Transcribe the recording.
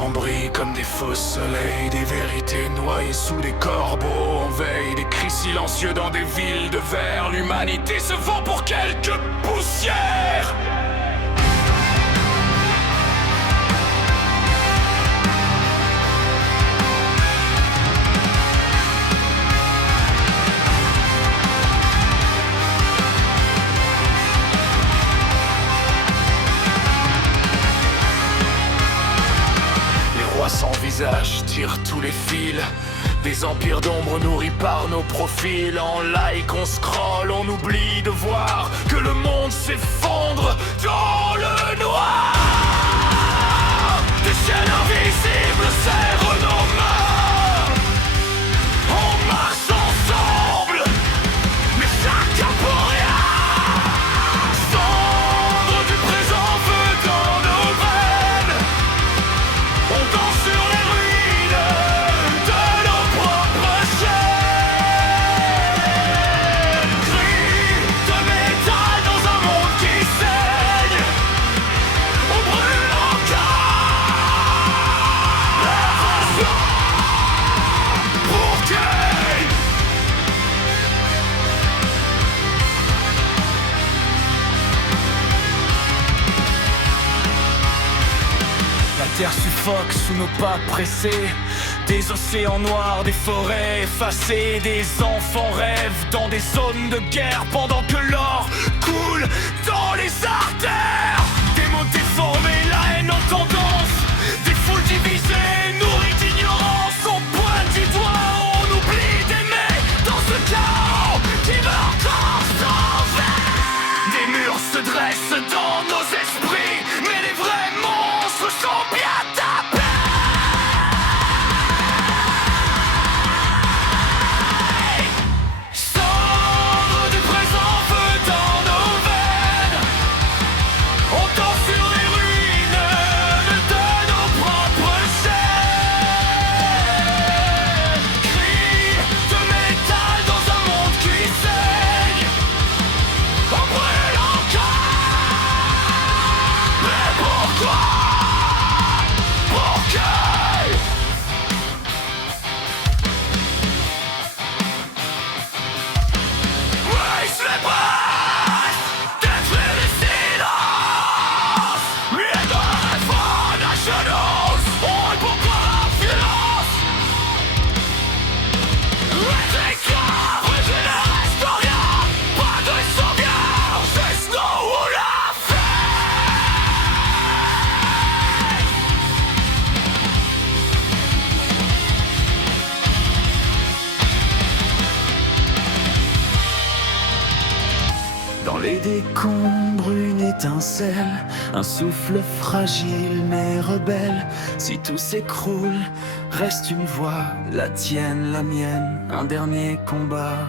écrans brillent comme des faux soleils, des vérités noyées sous des corbeaux en veille, des cris silencieux dans des villes de verre. L'humanité se vend pour quelques poussières. Sans visage tirent tous les fils, des empires d'ombre nourris par nos profils. En like on scroll, on oublie de voir que le monde s'effondre dans le noir. Des chaînes invisibles serrent nos mains, on marche ensemble, mais chacun pour rien. Cendre du présent feu dans nos veines, on danse sur les ruines de nos propres chaînes. Cris de métal dans un monde qui saigne, on brûle encore pour Kane. La terre suffoque sous nos pas pressés, des océans noirs, des forêts effacées, des enfants rêvent dans des zones de guerre pendant que l'or coule dans les artères. Des mots déformés, la haine en tendance, des foules divisées, nourries d'ignorance. On pointe du doigt, on oublie d'aimer dans ce chaos qui veut encore sauver. Des murs se dressent dans nos esprits, mais les vrais monstres sont bien tapés. Cendre du présent feu dans nos veines, on danse sur les ruines de nos propres chaînes. Cris de métal dans un monde qui saigne, on brûle encore. Mais pourquoi? Pour que Raise les bras, détruire les silences, mieux de rêve nationaux. On est pourquoi la violence? Les écarts, il ne reste rien, pas de sauvegarde, c'est Snow ou la Dans les décombres, une étincelle, un souffle fragile mais rebelle. Si tout s'écroule, reste une voix, la tienne, la mienne, un dernier combat.